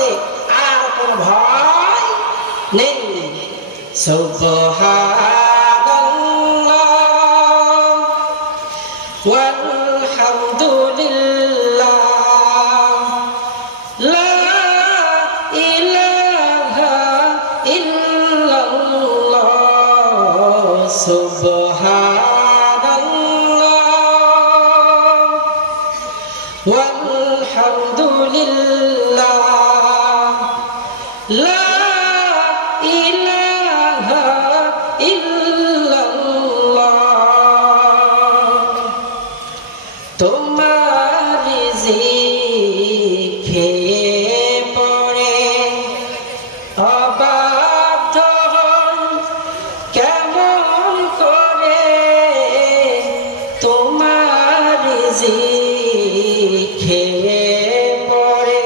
মধ্যে আর কোনো ভয় নেই। সুবহানাল্লাহ ওয়ালহামদুলিল্লাহ লা ইলাহা ইল্লাল্লাহ সুবহানাল্লাহ ওয়ালহামদুলিল্লাহ লা ইলাহা ইল্লাল্লাহ। তোমার জিকিরে পড়ে অবাধ্য কেমন করে, তোমার জিকিরে পড়ে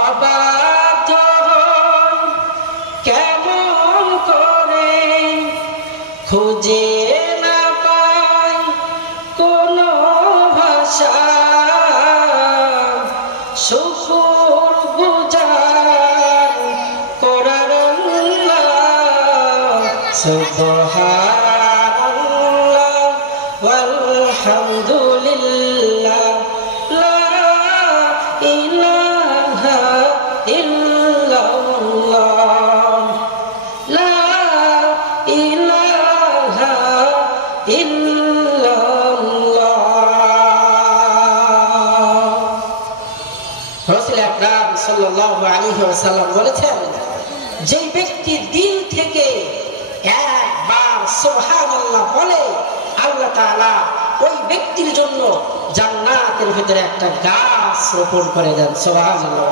অবাধ্য কেমন করে, খুঁজে না পাই কোনো ভাষা শুকর গুজার করার আল্লাহ। সুবহানাল্লাহ ওয়ালহামদুলিল্লাহ লা ইলাহা ইল্লাল্লাহ লা ইলাহা ইল্লাল্লাহ। রাসূল আকরাম সাল্লাল্লাহু আলাইহি ওয়াসাল্লাম বলেছেন, যে ব্যক্তি দিল থেকে একবার সুবহানাল্লাহ বলে, আল্লাহ তাআলা ওই ব্যক্তির জন্য জান্নাতের ভিতরে একটা গাছ রোপণ করে দেন। সুবহানাল্লাহ।